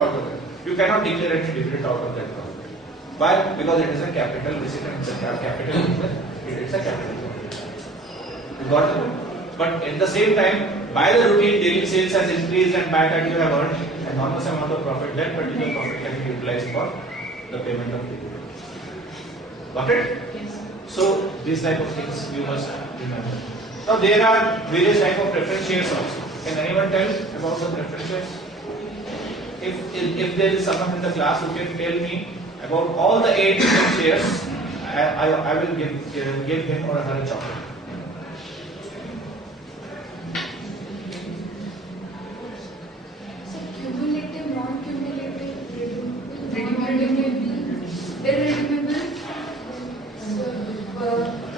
out of it. You cannot declare any dividend out of that profit. Why? Because it is a capital receipt and it's a capital interest. It's a capital profit. You got it? But at the same time, by the routine, daily sales has increased and by that you have earned an enormous amount of profit. That particular profit can be utilized for the payment of dividend. Got it? Yes. So these type of things you must remember. Now there are various type of preference shares also. Can anyone tell about the preference shares? If there is someone in the class who can tell me about all the 8 different shares, I will give him or her a chocolate. So cumulative, non-cumulative, redeemable, irredeemable,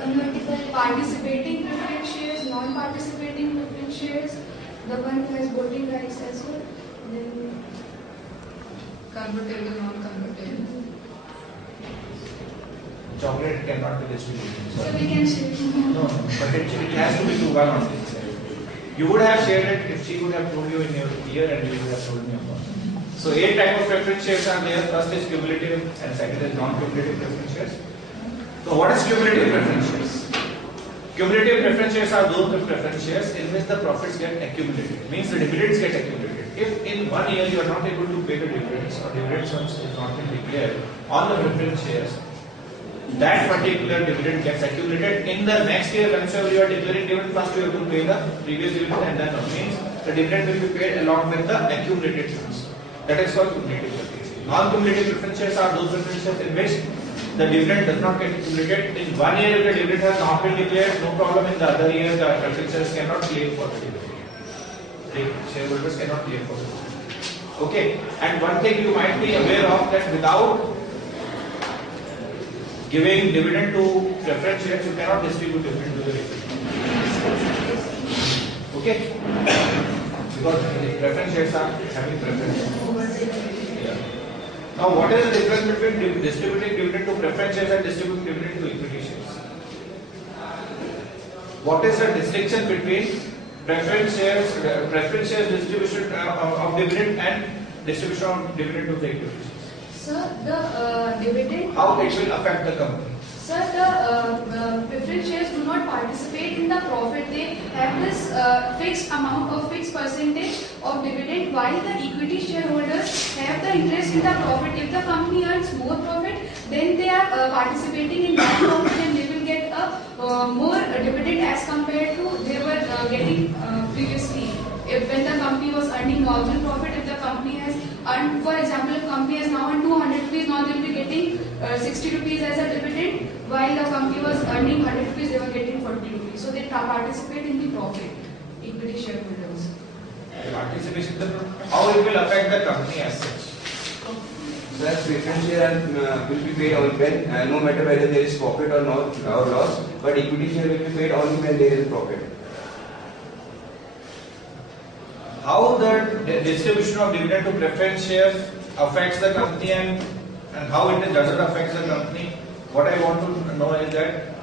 convertible, participating preference shares, non-participating preference shares, the one who has voting rights as well, then convertible, non-convertible. Chocolate cannot be distributed. So we can share. No, but it has to be to one only. You would have shared it if she would have told you in your year and you would have told me about it. So 8 type of preference shares are there. First is cumulative and second is non-cumulative preference shares. So what is cumulative preference shares? Cumulative preference shares are those preference shares in which the profits get accumulated. Means the dividends get accumulated. If in 1 year you are not able to pay the dividends or dividends once is not been declared on the preference shares, that particular dividend gets accumulated. In the next year, whenever you are declaring dividend, first you have to pay the previous dividend and then means the dividend will be paid along with the accumulated funds. That is called cumulative preference shares. Non-cumulative preference shares are those preference shares in which the dividend does not get accumulated. In 1 year, if the dividend has not been declared, no problem. In the other year, the preference shares cannot claim for the dividend. The shareholders cannot claim for it. Okay. And one thing you might be aware of that without giving dividend to preference shares, you cannot distribute dividend to the recipients. Okay? Because preference shares are having preference. Yeah. Now, what is the difference between distributing dividend to preference shares and distributing dividend to equity shares? What is the distinction between preference shares distribution of dividend and distribution of dividend to the equity shares? Sir, the dividend. How it will affect the company? Sir, the preference shares do not participate in the profit. They have this fixed amount or fixed percentage of dividend, while the equity shareholders have the interest in the profit. If the company earns more profit, then they are participating in that profit and they will get a more dividend as compared to they were getting previously. If when the company was earning normal profit, if the company has earned, for example, if company has now earned 200 rupees, now they will be getting 60 rupees as a dividend, while the company was earning 100 rupees, they were getting 40 rupees. So they participate in the profit, equity shareholders. Participation, how it will affect the company as such? So as preference share will be paid only when, no matter whether there is profit or not or loss, but equity share will be paid only when there is profit. How the distribution of dividend to preference shares affects the company and how it doesn't affect the company? What I want to know is that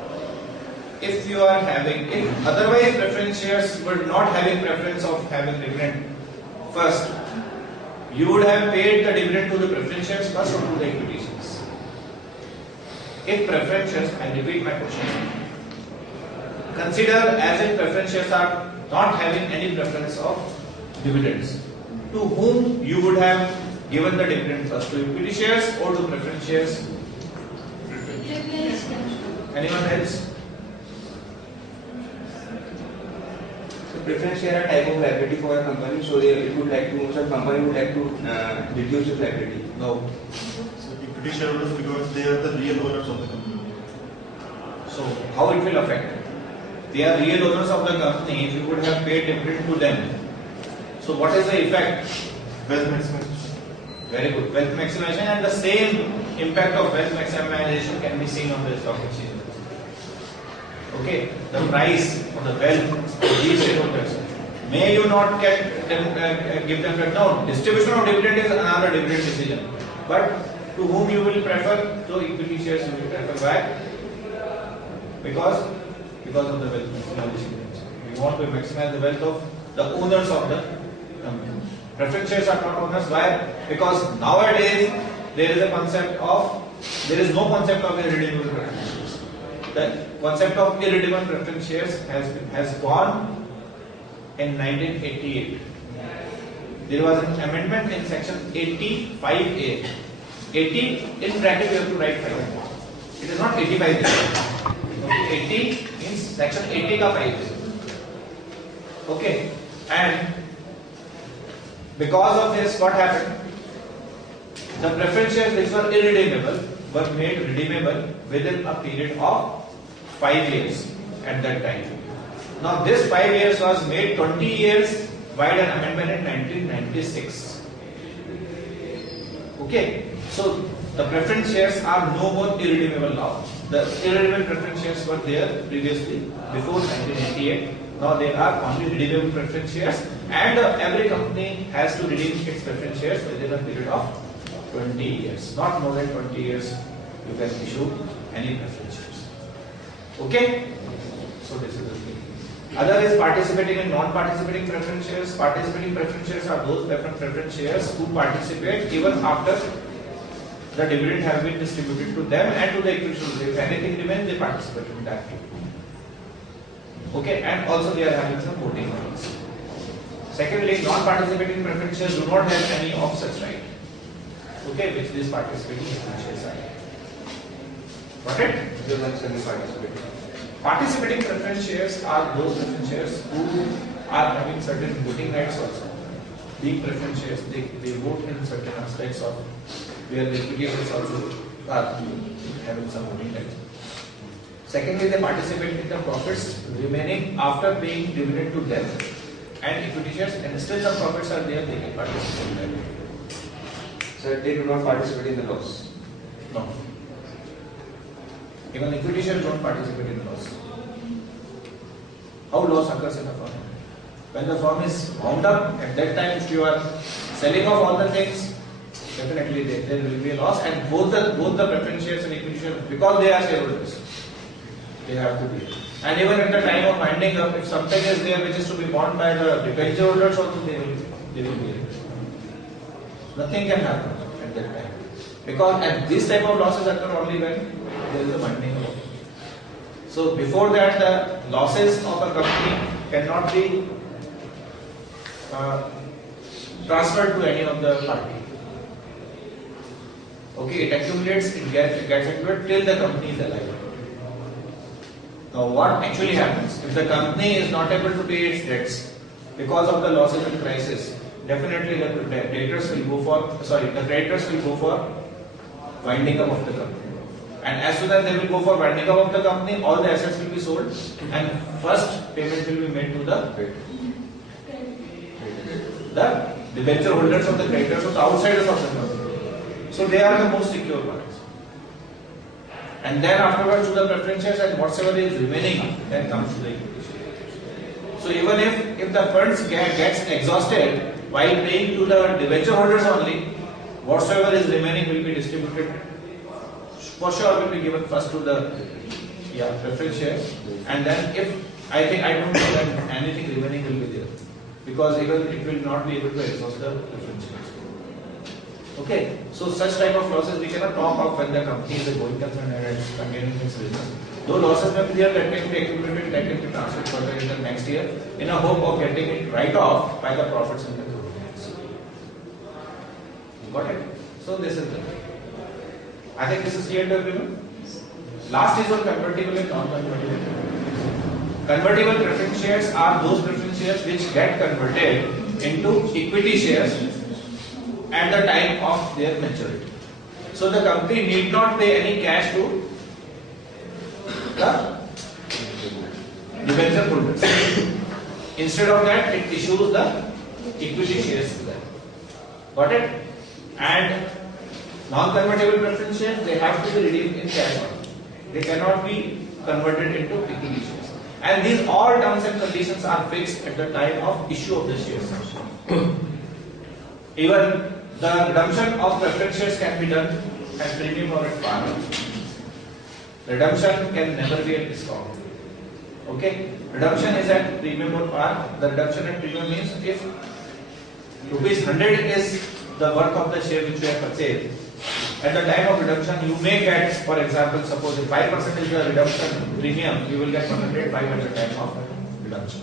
if you are having, if otherwise preference shares were not having preference of having dividend first, you would have paid the dividend to the preference shares first or to the equity shares? If preference shares, I repeat my question. Consider as if preference shares are not having any preference of dividends. To whom you would have given the dividend first? To equity shares or to preference shares? Anyone else? So preference share are type of liability for a company, so it would like to, some company would like to reduce its liability. No. So equity shareholders, because they are the real owners of the company. So how it will affect? They are real owners of the company. If you would have paid dividend to them, so what is the effect? Wealth maximization. Very good. Wealth maximization, and the same impact of wealth maximization can be seen on the stock exchange. Okay, the price or the wealth of these shareholders. May you not get them, give them back. No, distribution of dividend is another dividend decision. But to whom you will prefer? To equity shares you will prefer. Why? Because of the wealth maximization. We want to maximize the wealth of the owners of the company. Preference shares are not owners. Why? Because nowadays there is no concept of irredeemable preference shares. The concept of irredeemable preference shares has gone in 1988. There was an amendment in section 85A. 80 in bracket you have to write 5. It is not 85. Okay, 80 means section 80 ka 5. Okay, and because of this, what happened? The preference shares which were irredeemable were made redeemable within a period of 5 years at that time. Now this 5 years was made 20 years by an amendment in 1996. Okay, so the preference shares are no more irredeemable now. The irredeemable preference shares were there previously before 1988. Now they are only redeemable preference shares, and every company has to redeem its preference shares within a period of 20 years. Not more than 20 years you can issue any preference shares. Okay? So this is the thing. Other is participating and non-participating preference shares. Participating preference shares are those preference shares who participate even after the dividend have been distributed to them and to the equity holders. If anything remains, they participate in that. Okay, and also they are having some voting rights. Secondly, non-participating preference shares do not have any of such right. Okay, which these participating preference shares are. Got it? Participating preference shares are those preference shares who are having certain voting rights also. Being preference shares, they vote in certain aspects of where the equity holders also are having some voting rights. Secondly, they participate in the profits remaining after paying dividend to them and equity shares, and still some profits are there, they can participate in that. So they do not participate in the loss. No. Even equity shares don't participate in loss. How loss occurs in a firm? When the firm is wound up, at that time if you are selling off all the things, definitely there will be a loss, and both the preference shares and equity shares, because they are shareholders, they have to be. And even at the time of winding up, if something is there which is to be bought by the debenture holders also, they will be. Nothing can happen at that time. Because at this type of losses occur only when there is a winding up. So before that, the losses of a company cannot be transferred to any of the party. Okay, it accumulates, it gets accumulated till the company is alive. Now what actually happens? If the company is not able to pay its debts because of the losses and crisis, definitely the creditors will go for winding up of the company. And as soon as they will go for winding up of the company, all the assets will be sold and first payment will be made to the debenture holders of the creditors of the outsiders of the company. So they are the most secure ones. And then afterwards to the preference shares, and whatever is remaining then comes to the equity share. So even if the funds gets exhausted while paying to the debenture holders only, whatsoever is remaining will be distributed. For sure will be given first to the preference shares, and then if I don't know that anything remaining will be there, because even it will not be able to exhaust the preference shares. Okay, so such type of losses we cannot talk of when the company is a going concern and it's continuing its business. Though losses may be there, that can be accumulated, that can be transferred further in the next year in a hope of getting it right off by the profits in the companies. Got it? So this is the thing. I think this is clear to everyone. Last is on convertible and non-convertible. Convertible preference shares are those preference shares which get converted into equity shares at the time of their maturity. So the company need not pay any cash to the debenture holders. Instead of that, it issues the equity shares to them. Got it? And non-convertible preference shares, they have to be redeemed in cash only. They cannot be converted into equity shares. And these all terms and conditions are fixed at the time of issue of the shares. Even the redemption of preference shares can be done at premium or at par. Redemption can never be at discount. Okay? Redemption is at premium or par. The redemption at premium means if Rupees 100 is the worth of the share which you have purchased. At the time of redemption, you may get, for example, suppose if 5% is the redemption premium, you will get 105 at the time of redemption.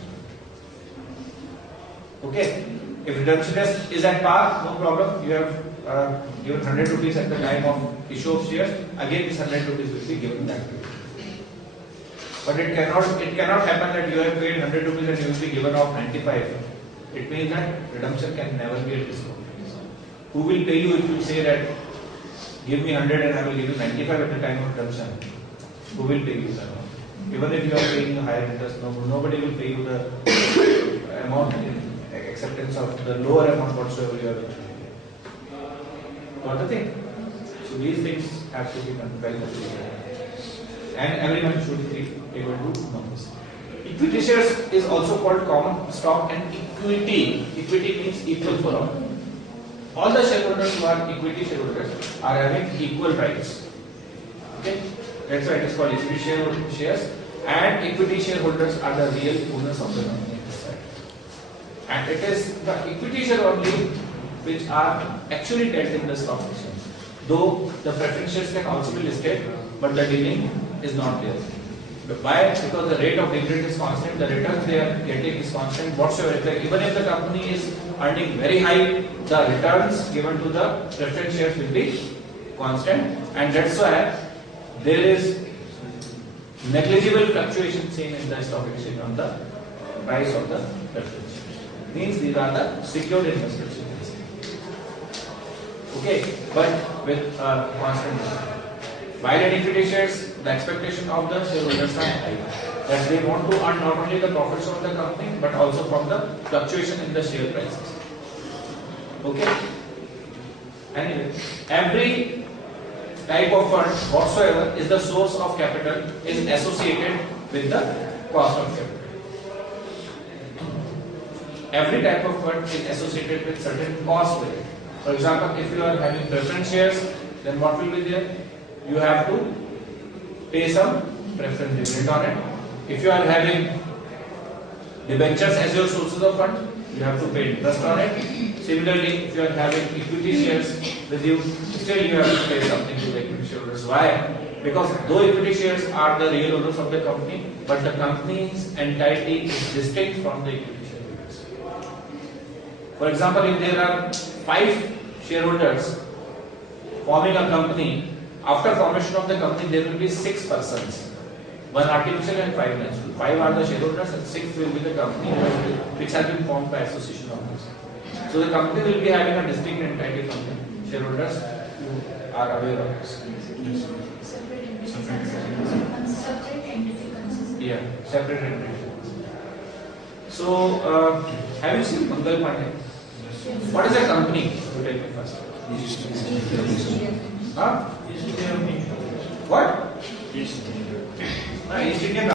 Okay. If redemption is at par, no problem. You have given 100 rupees at the time of issue of shares. Again, this 100 rupees will be given back to you. But it cannot happen that you have paid 100 rupees and you will be given off 95. It means that redemption can never be a discount. Who will pay you if you say that give me 100 and I will give you 95 at the time of redemption? Who will pay you that? Even if you are paying a higher interest, nobody will pay you the amount in acceptance of the lower amount whatsoever you are going to pay. Got the thing? So these things have to be done well calculated. And everyone should be able to know this. Equity shares is also called common stock and equity. Equity means equal for all. All the shareholders who are equity shareholders are having equal rights. Okay, that's why it is called equity shares. And equity shareholders are the real owners of the company. And it is the equity share only which are actually dealt in the stock exchange. Though the preference shares can also be listed, but the dealing is not there. Why? Because the rate of dividend is constant, the returns they are getting is constant whatsoever. Even if the company is earning very high, the returns given to the preference shares will be constant, and that's why there is negligible fluctuation seen in the stock exchange on the price of the preference shares. Means these are the secured investment shares. Okay, but with constant return. While in equity shares, the expectation of the shareholders are high, that they want to earn not only the profits of the company but also from the fluctuation in the share prices. Okay. Anyway, every type of fund whatsoever is the source of capital is associated with the cost of capital. Every type of fund is associated with certain cost with it. For example, if you are having preference shares, then what will be there? You have to pay some preference dividend on it. If you are having debentures as your sources of fund, you have to pay interest on it. Similarly, if you are having equity shares with you, still you have to pay something to the equity shareholders. Why? Because though equity shares are the real owners of the company, but the company's entirety is distinct from the equity shareholders. For example, if there are 5 shareholders forming a company, after formation of the company, there will be 6 persons. 1 artificial and 5 natural. 5 are the shareholders and 6 will be the company which has been formed by association of this. So the company will be having a distinct entity from the shareholders who are aware of this. Yeah, separate entity. So, have you seen Mangal Pandey? What is a company? You tell me first. Huh? What?